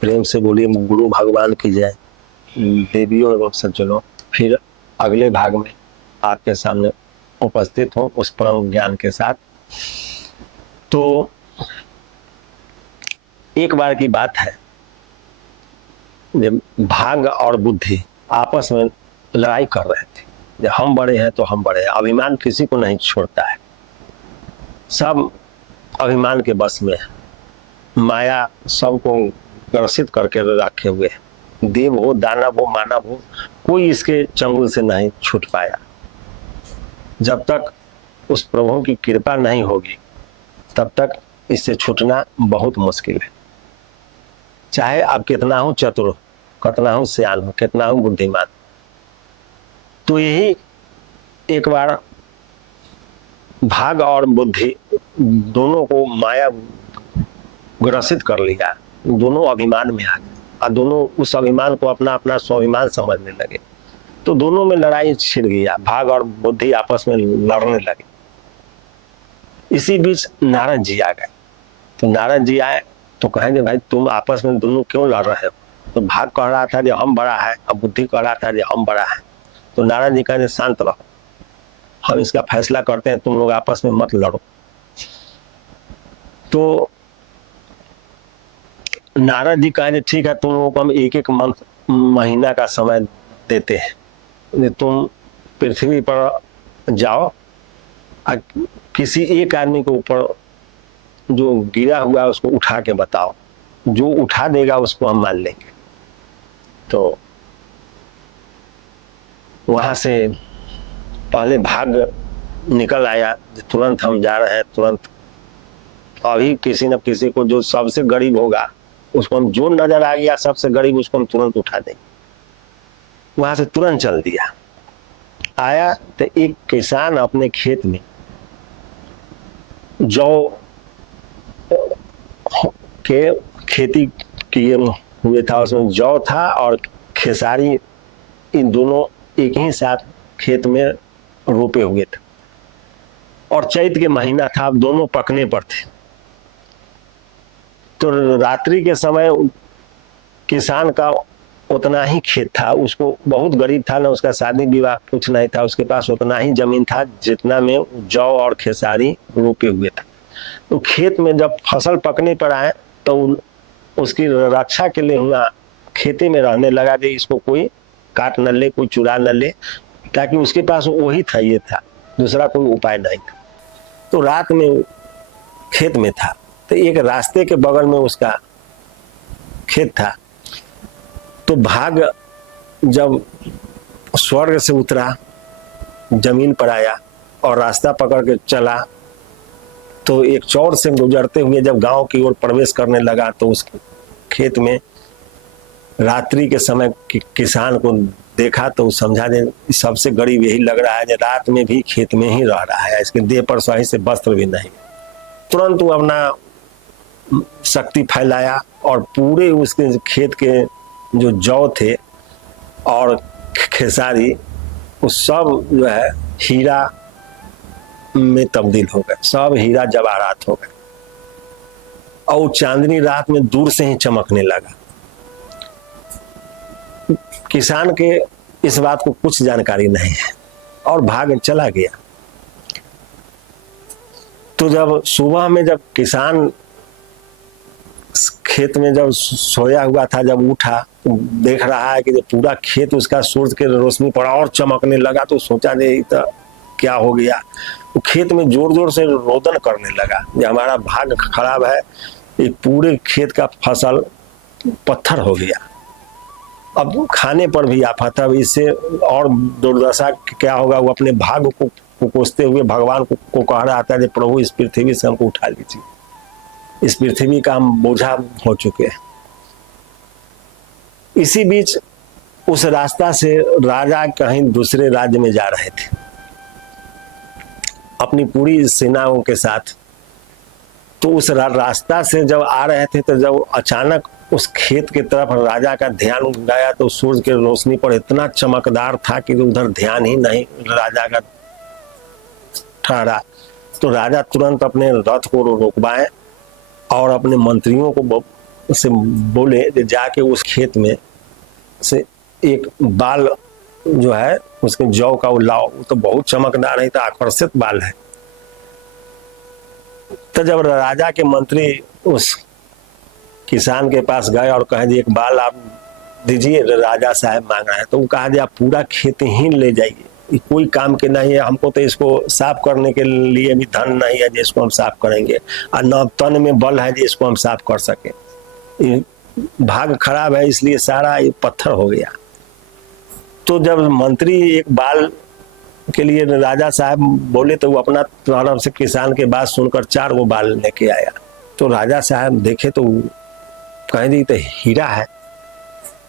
प्रेम से बोलिए गुरु भगवान की जय। देवियों एवं सज्जनों, फिर अगले भाग में आपके सामने उपस्थित हूँ उस परम ज्ञान के साथ। तो एक बार की बात है जब भाग और बुद्धि आपस में लड़ाई कर रहे थे। जब हम बड़े हैं तो हम बड़े हैं, अभिमान किसी को नहीं छोड़ता है, सब अभिमान के बस में है। माया सबको ग्रसित करके रखे हुए है। देव हो, दानव हो, मानव हो, कोई इसके चंगुल से नहीं छूट पाया। जब तक उस प्रभु की कृपा नहीं होगी तब तक इससे छूटना बहुत मुश्किल है। चाहे आप कितना हो चतुर हो, कितना हो सियान हो, कितना हो बुद्धिमान। तो यही एक बार भाग और बुद्धि दोनों को माया ग्रसित कर लिया, दोनों अभिमान में आ गए और दोनों उस अभिमान को अपना अपना स्वाभिमान समझने लगे। तो दोनों में लड़ाई छिड़ गया, भाग और बुद्धि आपस में लड़ने लगे। इसी बीच नारद जी आ गए। तो नारद जी आए तो कहेंगे भाई तुम आपस में दोनों क्यों लड़ रहे हो? तो भाग कह रहा था जो हम बड़ा है और बुद्धि कह रहा था जो हम बड़ा है। तो नारद जी कहेंगे शांत रहो, हम इसका फैसला करते हैं, तुम लोग आपस में मत लड़ो। तो नारद जी कहेंगे ठीक है, तुम लोगों को हम एक एक महीना का समय देते हैं। तुम पृथ्वी पर जाओ, किसी एक आदमी के ऊपर जो गिरा हुआ है उसको उठा के बताओ, जो उठा देगा उसको हम मान लेंगे। तो वहां से पहले भाग निकल आया, तुरंत हम जा रहे हैं, तुरंत अभी किसी न किसी को जो सबसे गरीब होगा उसको हम, जो नजर आ गया सबसे गरीब, उसको हम तुरंत उठा देंगे। वहां से तुरंत चल दिया। आया तो एक किसान अपने खेत में जौ के खेती किए हुए था, उसमें जौ था और खेसारी, इन दोनों एक ही साथ खेत में रोपे हुए थे और चैत के महीना था, अब दोनों पकने पर थे। तो रात्रि के समय किसान का उतना ही खेत था, उसको बहुत गरीब था ना, उसका शादी विवाह कुछ नहीं था, उसके पास उतना ही जमीन था जितना में जौ और खेसारी रोपे हुए थे। तो खेत में जब फसल पकने पर आए तो उसकी रक्षा के लिए हुआ खेती में रहने लगा कि इसको कोई काट न ले, कोई चुरा न ले, ताकि उसके पास वही था, ये था, दूसरा कोई उपाय नहीं था। तो रात में खेत में था, तो एक रास्ते के बगल में उसका खेत था। तो भाग जब स्वर्ग से उतरा, जमीन पर आया और रास्ता पकड़ के चला, तो एक चौर से गुजरते हुए जब गांव की ओर प्रवेश करने लगा तो उस खेत में रात्रि के समय किसान को देखा तो समझा दे सबसे गरीब यही लग रहा है जो रात में भी खेत में ही रह रहा है, इसके देह पर सही से वस्त्र भी नहीं। तुरंत वो अपना शक्ति फैलाया और पूरे उसके खेत के जो जौ थे और खेसारी, वो सब जो है हीरा में तब्दील हो गए, सब हीरा जवाहरात हो गए और चांदनी रात में दूर से ही चमकने लगा। किसान के इस बात को कुछ जानकारी नहीं है और भाग चला गया। तो जब सुबह में जब किसान खेत में जब सोया हुआ था, जब उठा तो देख रहा है कि जब पूरा खेत उसका सूरज के रोशनी पर और चमकने लगा, तो सोचा नहीं तो क्या हो गया। वो खेत में जोर जोर से रोदन करने लगा कि हमारा भाग खराब है, ये पूरे खेत का फसल पत्थर हो गया, अब खाने पर भी आफत है, इससे और दुर्दशा क्या होगा। वो अपने भाग को कोसते हुए भगवान को कह रहा था कि प्रभु इस पृथ्वी से हमको उठा लीजिए, इस पृथ्वी का हम बोझा हो चुके हैं। इसी बीच उस रास्ता से राजा कहीं दूसरे राज्य में जा रहे थे अपनी पूरी सेनाओं के साथ। तो उस रास्ता से जब आ रहे थे तो जब अचानक उस खेत की तरफ राजा का ध्यान गया तो सूरज की रोशनी पर इतना चमकदार था कि उधर ध्यान ही नहीं राजा का ठहरा। तो राजा तुरंत अपने रथ को रोकवाए और अपने मंत्रियों को उससे बोले जाके उस खेत में से एक बाल जो है उसके जौ का वो लाओ, वो तो बहुत चमकदार है, तो आकर्षित बाल है। तो जब राजा के मंत्री उस किसान के पास गए और कहे जी एक बाल आप दीजिए, राजा साहब मांग रहे हैं, तो वो कहा जी आप पूरा खेत ही ले जाइए, कोई काम के नहीं है, हमको तो इसको साफ करने के लिए भी धन नहीं है जिसको हम साफ करेंगे, और न तन में बल है जिसको हम साफ कर सके, भाग खराब है इसलिए सारा ये पत्थर हो गया। तो जब मंत्री एक बाल के लिए राजा साहब बोले तो वो अपना तरफ से किसान के बात सुनकर 4 वो बाल लेके आया। तो राजा साहब देखे तो कहे दी तो हीरा है,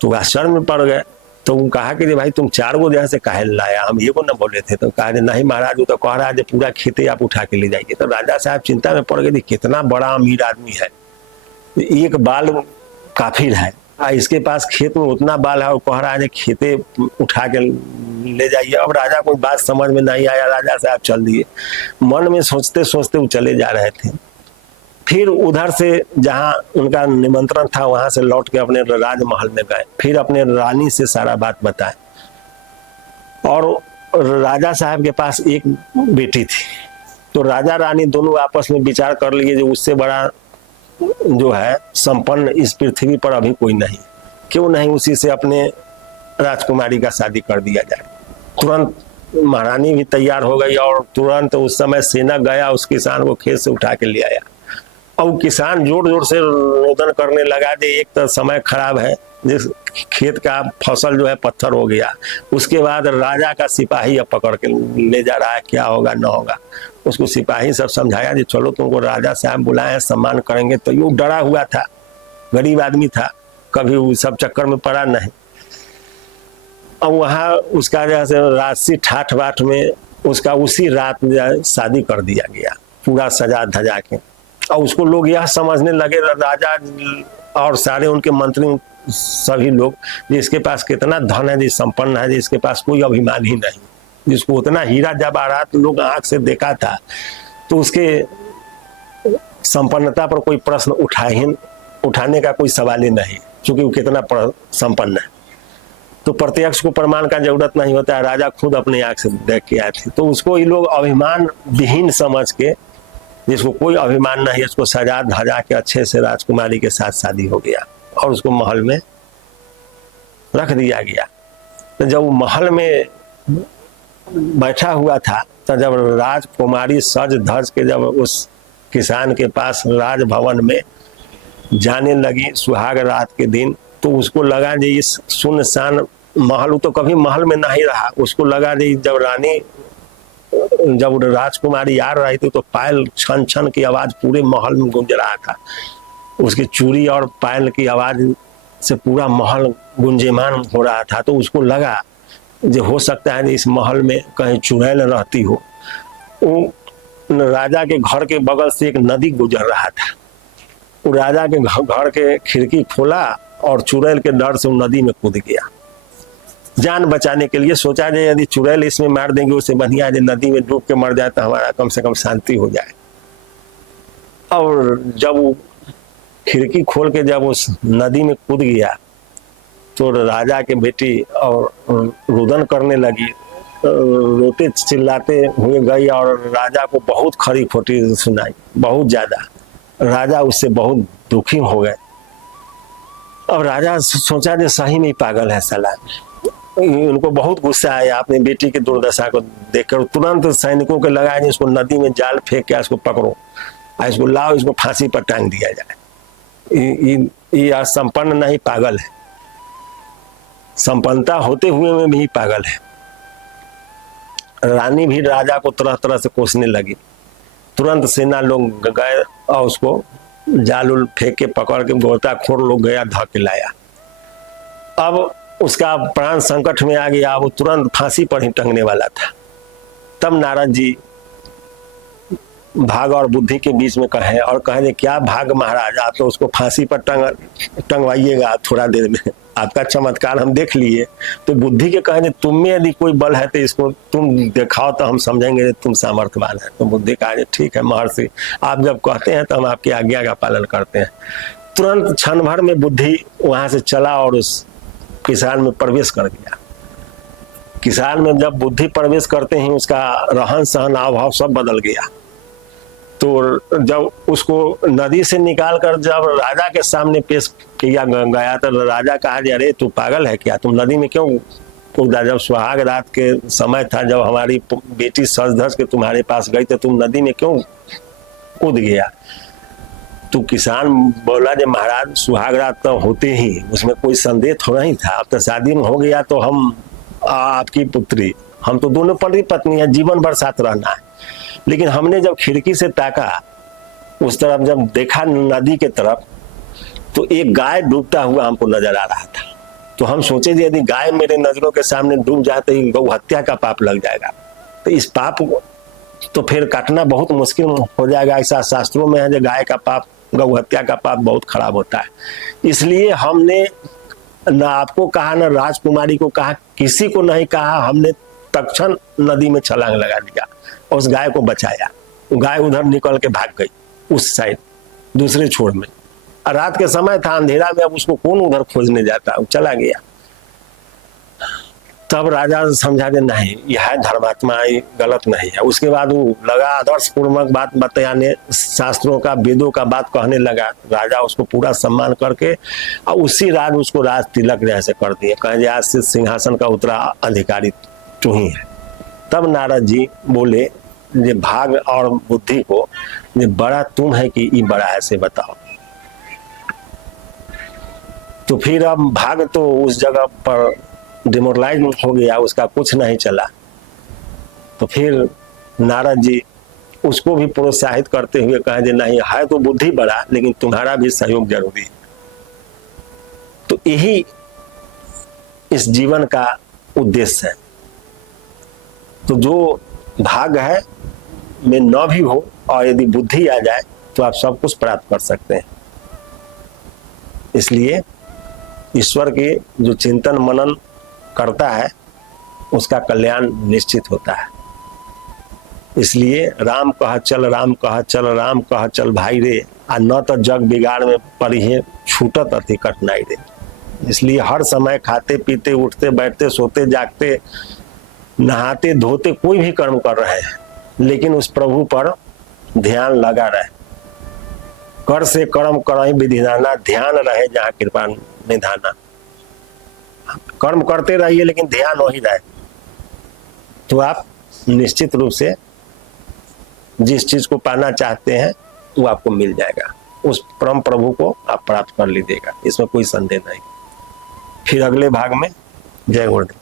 तो आश्चर्य में पड़ गए। तो वो कहा कि भाई तुम 4 गो जैसे काहे लाया, हम ये को न बोले थे। तो कहा नहीं महाराज वो तो कह रहा है पूरा खेते आप उठा के ले जाइए। तो राजा साहब चिंता में पड़ गए, कितना बड़ा अमीर आदमी है, एक बाल काफी है, इसके पास खेत में उतना बाल है और कह रहा है खेते उठा के ले जाइए। अब राजा को बात समझ में नहीं आया, राजा साहब चल दिए। मन में सोचते सोचते वो चले जा रहे थे। फिर उधर से जहाँ उनका निमंत्रण था वहां से लौट के अपने राजमहल में गए, फिर अपने रानी से सारा बात बताए। और राजा साहब के पास एक बेटी थी, तो राजा रानी दोनों आपस में विचार कर लिए जो उससे बड़ा जो है संपन्न इस पृथ्वी पर अभी कोई नहीं, क्यों नहीं उसी से अपने राजकुमारी का शादी कर दिया जाए। तुरंत महारानी भी तैयार हो गई और तुरंत उस समय सेना गया, उस किसान को खेत से उठा के ले आया। अब किसान जोर जोर से रोदन करने लगा, दे एक तो समय खराब है, जिस खेत का फसल जो है पत्थर हो गया। उसके बाद राजा का सिपाही अब पकड़ के ले जा रहा है, क्या होगा न होगा। उसको सिपाही सब समझाया कि चलो तुमको राजा साहब बुलाए सम्मान करेंगे। तो यूँ डरा हुआ था, गरीब आदमी था, कभी वो सब चक्कर में पड़ा नहीं। अब वहाँ उसका जैसे राशि ठाठ बाट में उसका उसी रात शादी कर दिया गया, पूरा सजा धजा के। और उसको लोग यह समझने लगे, राजा और सारे उनके मंत्री सभी लोग, जिसके पास कितना धन है, जिस संपन्न है, जिसके पास कोई अभिमान ही नहीं, जिसको उतना हीरा जवाहरात लोग आंख से देखा था, तो उसके संपन्नता पर कोई प्रश्न उठाने का कोई सवाल ही नहीं, क्योंकि वो कितना संपन्न है। तो प्रत्यक्ष को प्रमाण का जरूरत नहीं होता है, राजा खुद अपने आंख से देख के आए थे। तो उसको ये लोग अभिमान विहीन समझ के, जिसको कोई अभिमान नहीं है, उसको सजा धजा के अच्छे से राजकुमारी के साथ शादी हो गया और उसको महल में रख दिया गया। तो जब वो महल में बैठा हुआ था, तो जब राजकुमारी सज धज के जब उस किसान के पास राजभवन में जाने लगी सुहाग रात के दिन, तो उसको लगा जी इस सुनसान महल, तो कभी महल में नहीं रहा, उसको लगा जी जब रानी जब राजकुमारी आ रही थी तो पायल छन छन की आवाज पूरे महल में गूंज रहा था। उसकी चूड़ी और पायल की आवाज से पूरा महल गुंजेमान हो रहा था। तो उसको लगा जो हो सकता है इस महल में कहीं चुड़ैल रहती हो। वो राजा के घर के बगल से एक नदी गुजर रहा था, वो राजा के घर के खिड़की खोला और चुड़ैल के डर से वो नदी में कूद गया। जान बचाने के लिए सोचा जाए यदि चुड़ैल इसमें मार देंगे उससे बढ़िया है नदी में डूब के मर जाए तो हमारा कम से कम शांति हो जाए। और जब वो खिड़की खोल के जब उस नदी में कूद गया तो राजा के बेटी और रुदन करने लगी, रोते चिल्लाते हुए गई और राजा को बहुत खरी खोटी सुनाई, बहुत ज्यादा। राजा उससे बहुत दुखी हो गए। अब राजा सोचा जो सही में पागल है साला, उनको बहुत गुस्सा आया अपनी बेटी की दुर्दशा को देखकर। तुरंत सैनिकों के लगाए इसको नदी में जाल फेंक के इसको पकड़ो, इसको लाओ, इसको फांसी पर टांग दिया जाए। ये संपन्न नहीं पागल है, संपन्नता होते हुए में भी पागल है। रानी भी राजा को तरह तरह से कोसने लगी। तुरंत सेना लोग गए और उसको जाल उल फेंक के पकड़ के गोताखोर लोग गया धक के लाया। अब उसका प्राण संकट में आ गया, वो तुरंत फांसी पर ही टंगने वाला था। तब नारद जी भाग और बुद्धि के बीच में कहे और कहे क्या भाग महाराज, आप तो उसको फांसी पर टंगवाइएगा थोड़ा देर में, आपका चमत्कार हम देख लिए। तो बुद्धि के कहे तुम में यदि कोई बल है तो इसको तुम दिखाओ तो हम समझेंगे तुम सामर्थ्यवान है। तो बुद्धि कहा ठीक है महर्षि, आप जब कहते हैं तो हम आपकी आज्ञा का पालन करते हैं। तुरंत क्षण भर में बुद्धि वहां से चला और उस किसान में प्रवेश कर गया। किसान में जब बुद्धि प्रवेश करते ही उसका रहन सहन हाव भाव सब बदल गया। तो जब उसको नदी से निकाल कर जब राजा के सामने पेश किया गया तो राजा कहा, अरे तू पागल है क्या, तुम नदी में क्यों कूदा? जब सुहाग रात के समय था, जब हमारी बेटी सज धज के तुम्हारे पास गई तो तुम नदी में क्यों कूद गया? तो किसान बोला, जे महाराज सुहाग रात तो होते ही उसमें कोई संदेह थोड़ा ही था, अब तो शादी में हो गया तो हम आपकी पुत्री, हम तो दोनों पति पत्नी है, जीवन भर साथ रहना है। लेकिन हमने जब खिड़की से ताका उस तरफ, जब देखा नदी के तरफ, तो एक गाय डूबता हुआ हमको नजर आ रहा था। तो हम सोचे यदि गाय मेरे नजरों के सामने डूब जाए तो गौ हत्या का पाप लग जाएगा, तो इस पाप तो फिर काटना बहुत मुश्किल हो जाएगा। ऐसा शास्त्रों में है जो गाय का पाप, गौ हत्या का पाप बहुत खराब होता है। इसलिए हमने न आपको कहा, न राजकुमारी को कहा, किसी को नहीं कहा, हमने तत्क्षण नदी में छलांग लगा दिया और उस गाय को बचाया। गाय उधर निकल के भाग गई उस साइड दूसरे छोर में। रात के समय था, अंधेरा में, अब उसको कौन उधर खोजने जाता, वो चला गया। तब राजा समझा दे नहीं, यह धर्मात्मा, गलत नहीं है। उसके बाद वो लगा आदर्श पूर्वक बात बताने, शास्त्रों का, वेदों का बात कहने लगा। राजा उसको पूरा सम्मान करके और उसी रात उसको राज तिलक जैसे कर दिए, कहे आज से सिंहासन का उतरा अधिकारी तू ही है। तब नारद जी बोले, ये भाग और बुद्धि को, ये बड़ा तुम है कि ये बड़ा है से बताओ। तो फिर अब भाग तो उस जगह पर डिमोरलाइज हो गया, उसका कुछ नहीं चला। तो फिर नारद जी उसको भी प्रोत्साहित करते हुए कहे, नहीं है तो बुद्धि बड़ा, लेकिन तुम्हारा भी सहयोग जरूरी है। तो यही इस जीवन का उद्देश्य है। तो जो भाग है में न भी हो और यदि बुद्धि आ जाए तो आप सब कुछ प्राप्त कर सकते हैं। इसलिए ईश्वर के जो चिंतन मनन करता है उसका कल्याण निश्चित होता है। इसलिए राम कह चल, राम कह चल, राम कह चल भाई रे, आ न तो जग बिगाड़ में पड़ी छूटत अति कठिनाई रे। इसलिए हर समय खाते पीते, उठते बैठते, सोते जागते, नहाते धोते, कोई भी कर्म कर रहे हैं, लेकिन उस प्रभु पर ध्यान लगा रहे। कर से कर्म करहि विधिनाना, ध्यान रहे जहाँ कृपा निधाना। कर्म करते रहिए लेकिन ध्यान वही रहे, तो आप निश्चित रूप से जिस चीज को पाना चाहते हैं वो आपको मिल जाएगा। उस परम प्रभु को आप प्राप्त कर लीजिएगा, इसमें कोई संदेह नहीं। फिर अगले भाग में जय गुरुदेव।